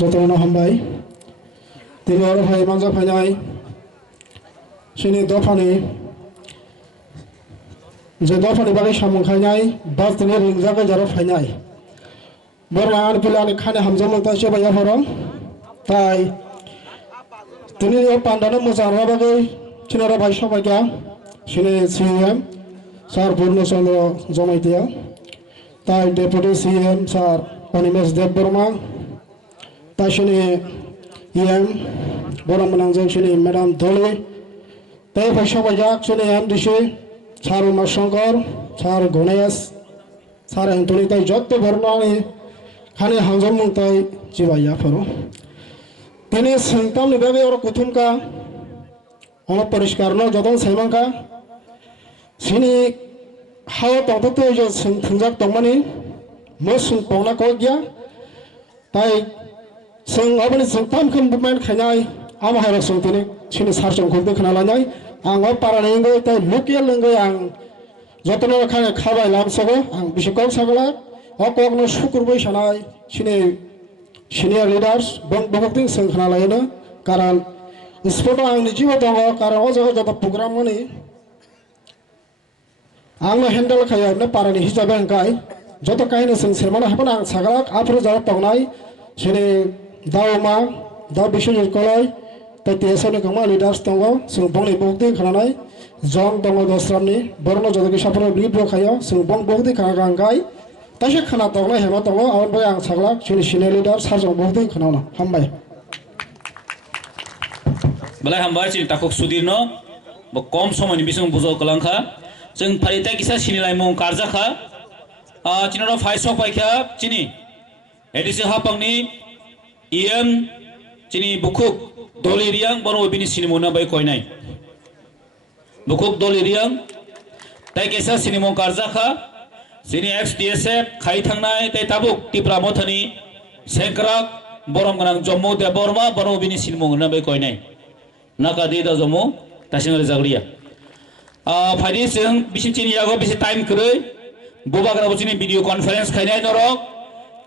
যতন হামবাই তিনি আরো ভাই মানজা ফাইনাই সিনি দফানি যে দফানি বাকি সামুং খাইনাই বাস তিনি রিংজাকে যারা ফাইনাই বরনা আর পিলানি খানে হামজামল তাই সে বাইয়া হরম তাই তিনি পান্ডানো মোজার বাকি সিনারা ভাই সবাইকে সিনি সিএম স্যার পূর্ণচন্দ্র জমাইতিয়া তাই deputy CM sir Animesh Debbarma তাই সিনি ইএম বরম নাংজों সিনি ম্যাডাম ধলে তাই ভাই সবাইকে সিনি MDC sir Uma Shankar sir Ganesh sir Antony তাই যত বর্ণানি খানে হামজামুং তাই জিবাইয়া ফরো তিনি সেন্টাম নিবাগে ওর কুথুমকা অন পরিষ্কার ন যত সাইমাংকা সিনি হাও তততে যে থুंजाक তমানি মসুং পংনা ক গিয়া তাই जों अबनि जोंथाम खम बुमाइन खायनाय आम हायरा जों तिनि सिनि सारजों खौ देखना लानाय आं अ पारानि गय ताय लुकियल लंगय आं जतन खाने खाबाय लामसगो आं बिसकल सागला अ कगनो शुक्रबाय सानाय सिनि सिनियर लिडार्स बं बगतिं जों खाना लायनो कारण स्पट आं निजिबो दङ कारण अ जग जत प्रोग्राम मनि आंनो हेन्डल खायनो पारानि हिसाबै आंखाय जत कायनो जों सेरमानो हाबन आं सागला आफरो जाव तंनाय सिनि दावमा दाव बिसुनिर कलाय ताई तेसनि कमा लिडार्स दङ जों बंनि बगति खानाय जन दङ दस्रामनि बरनो जदि साफरो लिडो खायो जों बं बगति खागांगाय तासे खाना दङ हेमा दङ आवन बाय आं सागला सिनि सिनियर लिडार सारजों बगति खानावना हामबाय बलाय हामबाय सिनि ताखुक सुदिरनो ब कम समयनि बिसं बुजो कलांखा जों फारिता किसा सिनिलाय मं कारजाखा चिनरो फाइसो पाइखा चिनि एडिसि हापांनि इएम चिनि बुकुक दलिरियां बनो बिनि सिनिमोना बाय कोयनाय बुकुक दलिरियां ताय केसा सिनिमो कारजाखा सिनि एक्सडीएसएफ खाइ थांनाय ताय ताबुक तिप्रा मथानि सेंक्राक बरम गनां जम्मु दे बरमा बनो बिनि सिनिमोना बाय कोयनाय नाका दे दा जम्मु तासिंग जागरिया फाइदि जों बिसि चिनि यागो बिसि टाइम करै बुबाग्रा बुचिनि भिडिअ कन्फरेन्स खायनाय नरक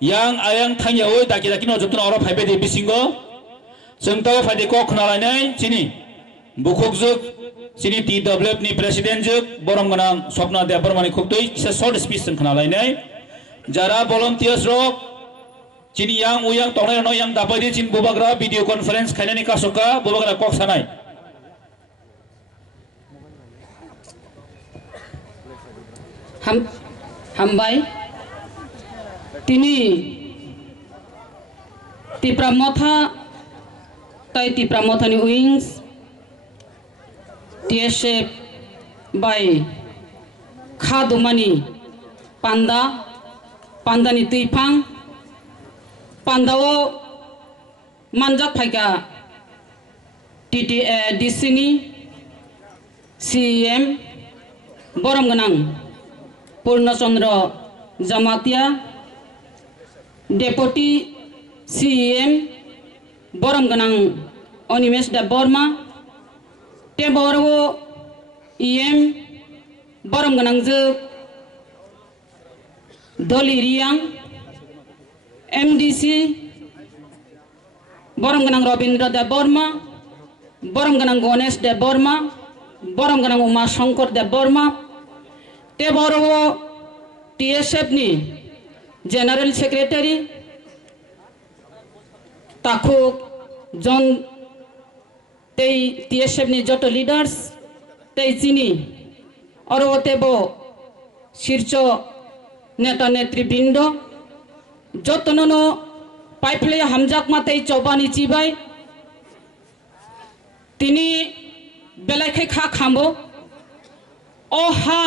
yang ayang tanya oi daki daki no jotun ora phaibe de bisingo जों ताव फाइदे को खनालायनाय चिनि बुखुक जुग चिनि टीडब्ल्यूएफ नि प्रेसिडेंट जुग बरम गनां स्वप्ना देबबर्मानि खुबदै इसे शॉर्ट स्पीच जों खनालायनाय जारा वॉलंटियर्स रक चिनि yang uyang तंनाय न yang दाबायदि चिन बुबाग्रा भिडिअ कन्फरेन्स खायनायनि कासका बुबाग्रा कक सानाय हामबाय तिनी तिप्रामथा ताई तिप्रामथानि उइंस टीएसएफ बाय खादुमानि पांदा पांदानि तुइफां पांदाव मानजाक फायगा डीसीनि सीएम बरम गनां पूर्णचंद्र जमातिया डेपुटी सीएम बरम गनां अनिमेष देबबर्मा टेबरवो इएम बरम गनां जो दलिरियां एमडीसी बरम गनां रवीन्द्र देबबर्मा बरम गनां गणेश देबबर्मा बरम गनां उमा शंकर देबबर्मा टेबरवो टीएसएफ नि जनरल सेक्रेटारी ताकुक जन तै टीएसएफ नि जत लीडर्स तै चिनी अरवतेबो शीर्ष नेता नेतृबृंद जतननो पाइपले हामजाक मातै चौबानी चिबाय तिनी बेलायखे खा खामो अहा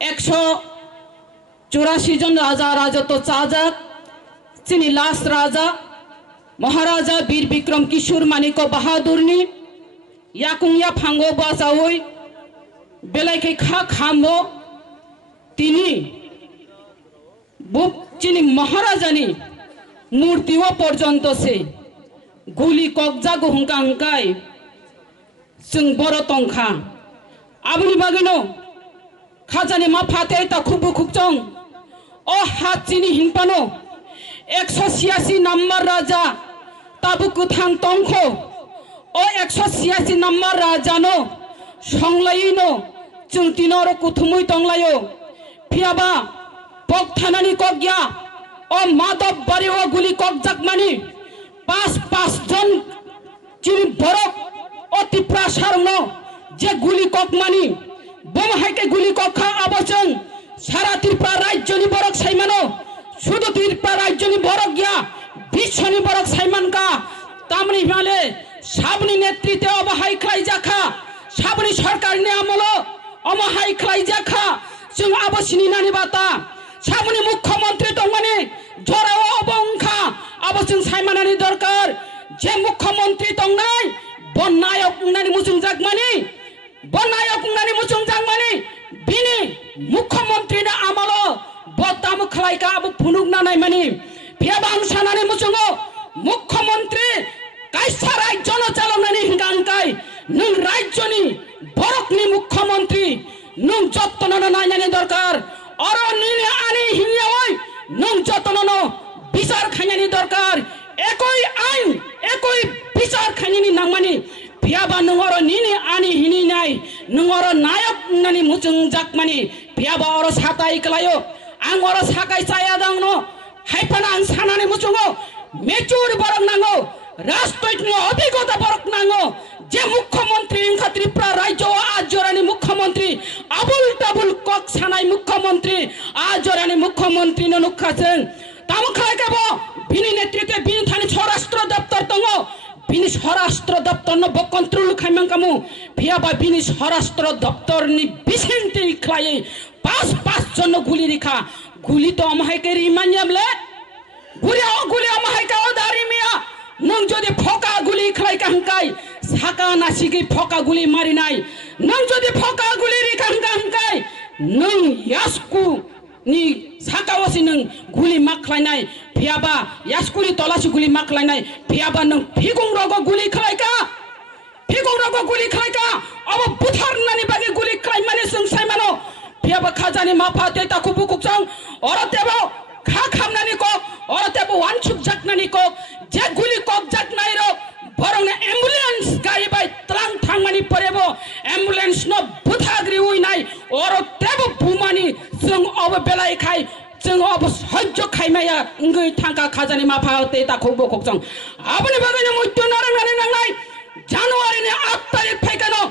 184 जन राजा राजत्व चाजाक चिनी लास्ट राजा महाराजा वीर विक्रम किशोर मानिक बहादुरनि याकुंया फांगो बासावै बेलायखे खा खामो तिनी बुक चिनी महाराजानि मूर्तिओ पर्यन्त से गुली कगजा गुहुंकांकाय जों बर तंखा आबुनि बागैनो खाजानि मा फाते ता खुबु खुकचं ओ हाचिनि हिंपानो 186 নম্বর রাজা তাবু কুথাং তংখো ও 186 নম্বর রাজানো সংলাইनो जों तिनर कुथुमै तंलायो फियाबा पक थानानि कगया ओ माधव बारी ओ गुली कक जाकमानि पाँच जन चिनि बरक अति प्रासारनो जे गुली कक मानि बम हाइके गुली कखा आबचों सारा त्रिपुरा राज्यनि बरक साइमानो शुद्ध त्रिपुरा राज्यनि बरक गया विश्वनि बरक साइमान का तामनि हिमालय साबनि नेतृत्वे अबहाय खाइ जाखा साबनि सरकारनि आमलो अमाहाय खाइ जाखा जों आबसिनि नानि बाता साबनि मुख्यमंत्री दंमानि जराव अबंखा आबसिं साइमानानि दरकार जे मुख्यमंत्री दंनाय बनायक नानि मुसुं जागमानि बनायक नानि मुसुं जागमानि बिनि मुख्यमंत्रीनि आमलो बताम खालायका आबो फुनुग नानाय मानि फियाबां सानानि मुसुङो मुख्यमंत्री कायसा राज्यनो चालनानि हिंगांकाय नों राज्यनि बरकनि मुख्यमंत्री नों जत्तननो नायनानि दरकार अर निनि आनि हिंयावै नों जत्तननो बिचार खायनानि दरकार एकई आइन एकई बिचार खायनानि नांमानि फियाबा नों अर निनि आनि हिनि नाय नों अर नायक नानि मुचुं जाकमानि फियाबा अर साताय कलायो आं अर साकाय चाया दांनो हायफाना आं सानानि मुचुङो मेचुर बरक नांगौ राजनैतिक अभिज्ञता बरक नांगौ जे मुख्यमंत्री इंखा त्रिपुरा राज्य आजरानि मुख्यमंत्री आबुल ताबुल कक सानाय मुख्यमंत्री आजरानि मुख्यमंत्री नुखाजों तामखायकाबो बिनि नेतृत्वे बिनि थानि स्वराष्ट्र दफ्तर दङ बिनि स्वराष्ट्र दफ्तर न बकन्ट्रोल खायमांकामु फियाबा बिनि स्वराष्ट्र दफ्तरनि बिसेंति खायै पाँच जन गुली रिखा गुली तो अमाहायके रिमान्याबले गुली अमाहायका अदारि मिया नों जदि फका गुली खायका हंकाय साका नासिगै फका गुली मारिनाय नों जदि फका गुली रिखा हंकाय नों यास्कु नि साकावसि नों गुली माखलायनाय फियाबा यास्कुनि तलासि गुली माखलायनाय फियाबा नों फिगुं रगो गुली खायका अब बुथारनानि बागै गुली खाय माने जों सायमानो फियाबा खाजानि माफा तेता खुबु कुकजों अरतेबो खा खामनानि कक अरतेबो वानसुक जाकनानि कक जे गुली कक जाकनाय र बरंने एम्बुलेंस गायबाय त्रां थांमानि परेबो एम्बुलेंस न बुथाग्रि उइनाय अरतेबो बुमानि जों अब बेलाय खाय जों अब सह्य खायमाया इंगै थांका खाजानि माफा तेता खुबु कुकजों आबनि बागैनो मृत्यु नारांनानै नांनाय जानुवारिनि 8 तारिख फैगानो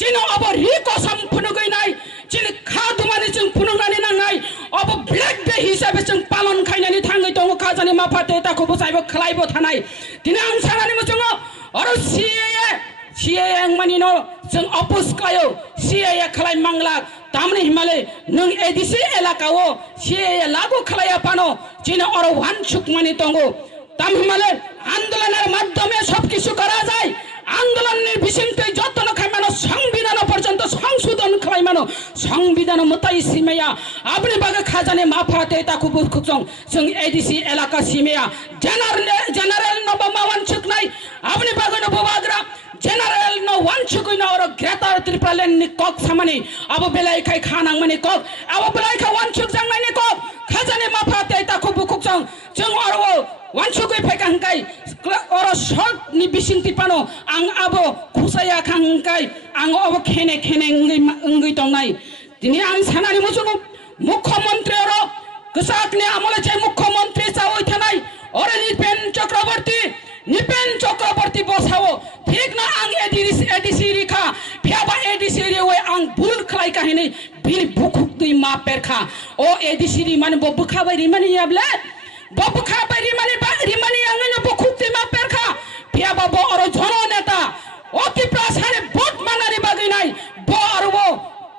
चिनो अब रिकसम फुनुगैनाय चिनि खादुमानि जों फुनुंनानै नांनाय अब ब्लेक डे हिसाबै जों पालन खायनानै थाङै दङ खाजानि माफा तेताखौ बसायबो खलायबो थानाय दिनै आं सानानि मोजोङो अर सीए मानिनो जों अपोज खायो सीए खलाय मांगला तामनि हिमालय नों एडिसि एलाकाओ सीए लागु खलाया पानो चिनो अर वानसुक मानि दङ ताम हिमालय आन्दोलনের মাধ্যমে সবকিছু করা যায় আন্দোলনের বিশিষ্ট যত্ন খাইমানো সংবিধান পর্যন্ত সংশোধন খাইমানো সংবিধান মতাই সিমেয়া আপনি বাগে খাজানে মাফাতে তাকু বুকুচং जों एडिसि एलाका सिमेया जनरल नब मावानचुक नाय আপনি বাগে ন ববাগ্রা जनरल न वानचुक न और ग्रेटर त्रिपुरालेन नि कक सामानि अब बेलाय खाय खानां माने कक अब बेलाय खा वानचुक जांनाय कक खाजाने माफाते ताकु बुकुचं जों और वानसुकै फैखांखाय अर शर्ट नि बिसिंति पानो आं आबो खुसाया खांखाय आं अब खेने अंगै दंनाय दिनै आं सानानि मुसुङो मुख्यमंत्री अर गोसाकनि आमले जे मुख्यमंत्री चावै थानाय अर निपेन चक्रवर्ती बसावो ठीक ना आं एडिसि रिखा फियाबा एडिसि रे आं भुल खलाय काहिनै बिनि बुकुक दुई मा पेरखा ओ एडिसि रि माने बबखाबाय रि माने याबले बबखा रिमानी आंगनो बखुक्ति मा पेरखा फियाबा बो अर जन नेता अति प्रासारे भोट मानानि बागैनाय बो अरबो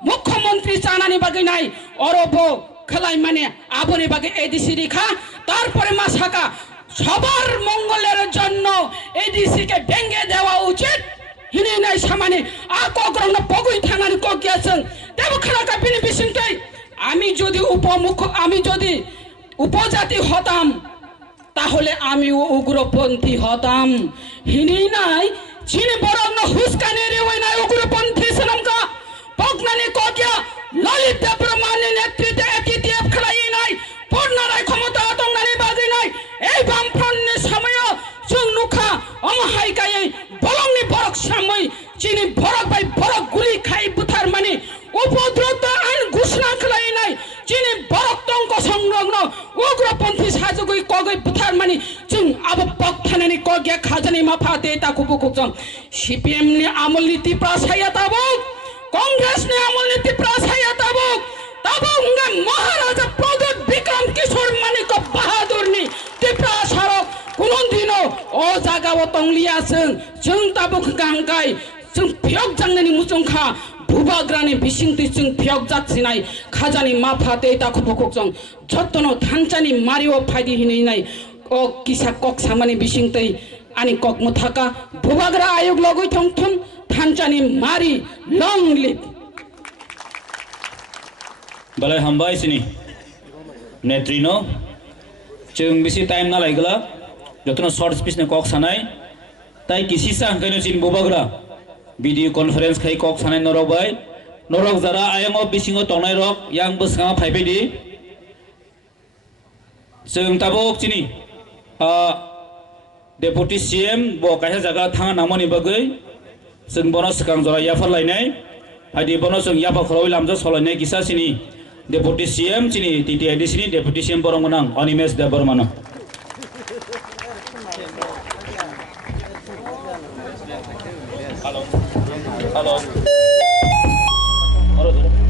मुख्यमंत्री चानानि बागैनाय अरबो खलाय माने आबनि बागै एडिसि रिखा तारपरे मा साका সবার মঙ্গলের জন্য এডিসি কে ভেঙে দেওয়া উচিত হিনি নাই সামানে আকগ্রহণ পগুই থানানি কগিয়াছেন দেবখানা কাপিনি বিসিংটাই আমি যদি উপজাতি হতাম তাহলে আমিও উগ্রপন্থী হতাম হিনি নাই চিনি বরং হুস্কানি রে ওই নাই উগ্রপন্থী সনমকা পগনানি কগিয়া ললিত ব্রহ্মানি নেতৃত্বে এটিটিএফ খেলাই নাই পূর্ণরায় ক্ষমতা আতঙ্কানি বাগি নাই हाइकायै बलंनि बरक सामै चिनि बरक बाय बरक गुलि खाइ बुथार माने उपद्रव आइन घोषणा खालायनाय चिनि बरक टंक संलग्न उग्रपन्थी साजुगै कगै बुथार माने जों अब पक्थानानि कग्या खाजानि माफा देता कुपुकुजों सीपीएम नि आमल नीति प्रासाया ताबुक कांग्रेस नि आमल नीति प्रासाया ताबुक ताबुक महाराजा प्रदीप विक्रम किशोर मानिक बहादुर नि टिप्रा सारक कुन दिनो ओ जागाव तंलिया जों ताबुक गांगाय जों फियक जांनानि मुचंखा भुबाग्रानि बिसिंति जों फियक जाथिनाय खाजानि माफा देता कुपुकुजों जत्तनो थानचानि मारिओ फायदि हिनैनाय ओ किसा कक सामानि बिसिंतै आनि कक मुथाका भुबाग्रा आयोग लगै थंथं थानचानि मारि लंग लिभ balai hambai sini netrino जों बेसे टाइम ना लायगला जतनो शॉर्ट स्पीच ने कक सानाय ताई किसी सा हंखायनो चिन बोबाग्रा वीडियो कॉन्फ्रेंस खाय कक सानाय नरक बाय नरक जरा आयांग बिसिंग तंनाय रक yang बसगा फाइबायदि जों ताबक चिनि डेपुटी सीएम बो कायसा जागा थाङा नामनि बागै जों बनो सिगां जरा याफार लायनाय फायदि बनो जों याफा खरावै लामजा सलायनाय किसा सिनि डेपुटी सीएम चिनि टीटीआईडीसी नि डेपुटी सीएम बरंगनां अनिमेश देबबर्मन हेलो हेलो